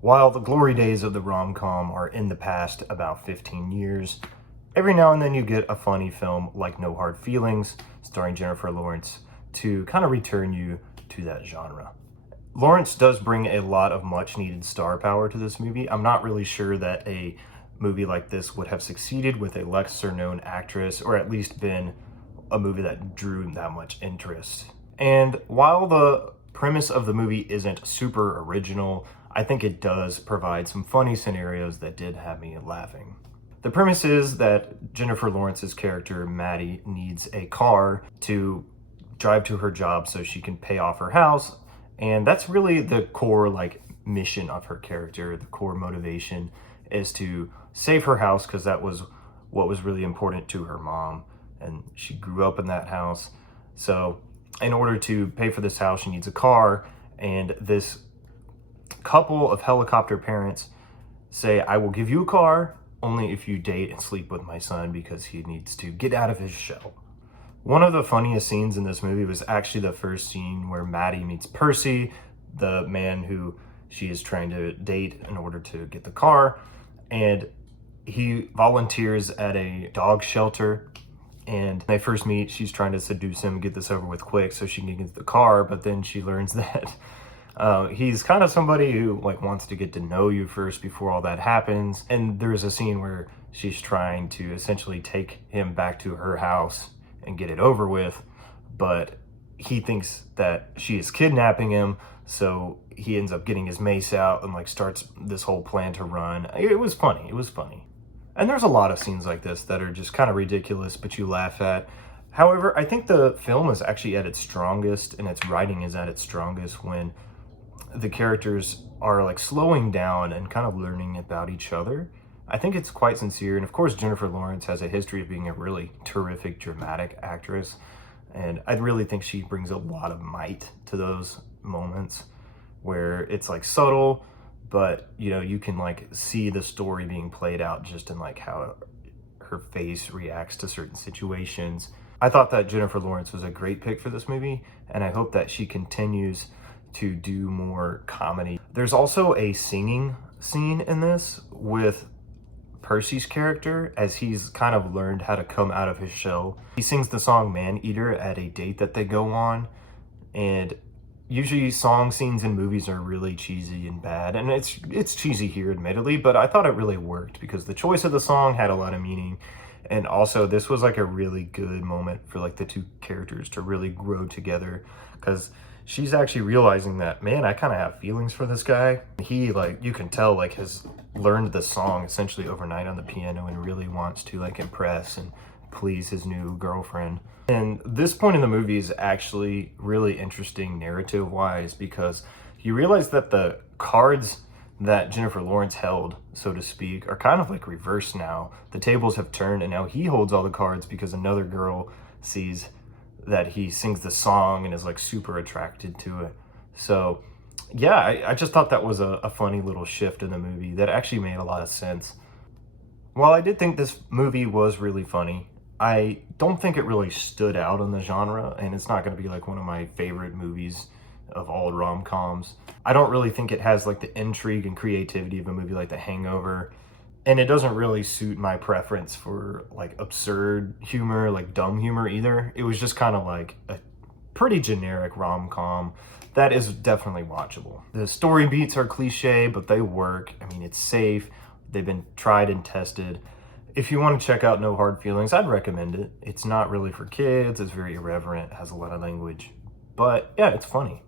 While the glory days of the rom-com are in the past about 15 years, every now and then you get a funny film like No Hard Feelings, starring Jennifer Lawrence, to kind of return you to that genre. Lawrence does bring a lot of much-needed star power to this movie. I'm not really sure that a movie like this would have succeeded with a lesser-known actress, or at least been a movie that drew that much interest. And while the premise of the movie isn't super original, I think it does provide some funny scenarios that did have me laughing. The premise is that Jennifer Lawrence's character, Maddie, needs a car to drive to her job so she can pay off her house. And that's really the core mission of her character. The core motivation is to save her house because that was what was really important to her mom. And she grew up in that house. So in order to pay for this house, she needs a car. And this couple of helicopter parents say, I will give you a car only if you date and sleep with my son because he needs to get out of his shell. One of the funniest scenes in this movie was actually the first scene where Maddie meets Percy, the man who she is trying to date in order to get the car. And he volunteers at a dog shelter. And when they first meet, she's trying to seduce him, get this over with quick so she can get the car. But then she learns that he's kind of somebody who wants to get to know you first before all that happens. And there's a scene where she's trying to essentially take him back to her house and get it over with, but he thinks that she is kidnapping him, so he ends up getting his mace out and starts this whole plan to run. It was funny. And there's a lot of scenes like this that are just kind of ridiculous, but you laugh at. However, I think the film is actually at its strongest and its writing is at its strongest when the characters are slowing down and kind of learning about each other. I think it's quite sincere. And of course, Jennifer Lawrence has a history of being a really terrific, dramatic actress. And I really think she brings a lot of might to those moments where it's subtle, but you can see the story being played out just in how her face reacts to certain situations. I thought that Jennifer Lawrence was a great pick for this movie, and I hope that she continues to do more comedy. There's also a singing scene in this with Percy's character as he's kind of learned how to come out of his shell. He sings the song Man Eater at a date that they go on, and usually song scenes in movies are really cheesy and bad, and it's cheesy here admittedly, but I thought it really worked because the choice of the song had a lot of meaning. And also this was a really good moment for the two characters to really grow together, because she's actually realizing that, man, I kind of have feelings for this guy. He, you can tell, has learned the song essentially overnight on the piano and really wants to, impress and please his new girlfriend. And this point in the movie is actually really interesting narrative-wise because you realize that the cards that Jennifer Lawrence held, so to speak, are kind of reversed now. The tables have turned and now he holds all the cards because another girl sees that he sings the song and is super attracted to it. So yeah, I just thought that was a funny little shift in the movie that actually made a lot of sense. While I did think this movie was really funny, I don't think it really stood out in the genre, and it's not going to be one of my favorite movies of all rom-coms. I don't really think it has the intrigue and creativity of a movie like The Hangover. And it doesn't really suit my preference for absurd humor, dumb humor either. It was just kind of a pretty generic rom-com that is definitely watchable. The story beats are cliche, but they work. I mean, it's safe. They've been tried and tested. If you want to check out No Hard Feelings, I'd recommend it. It's not really for kids. It's very irreverent, has a lot of language. But yeah, it's funny.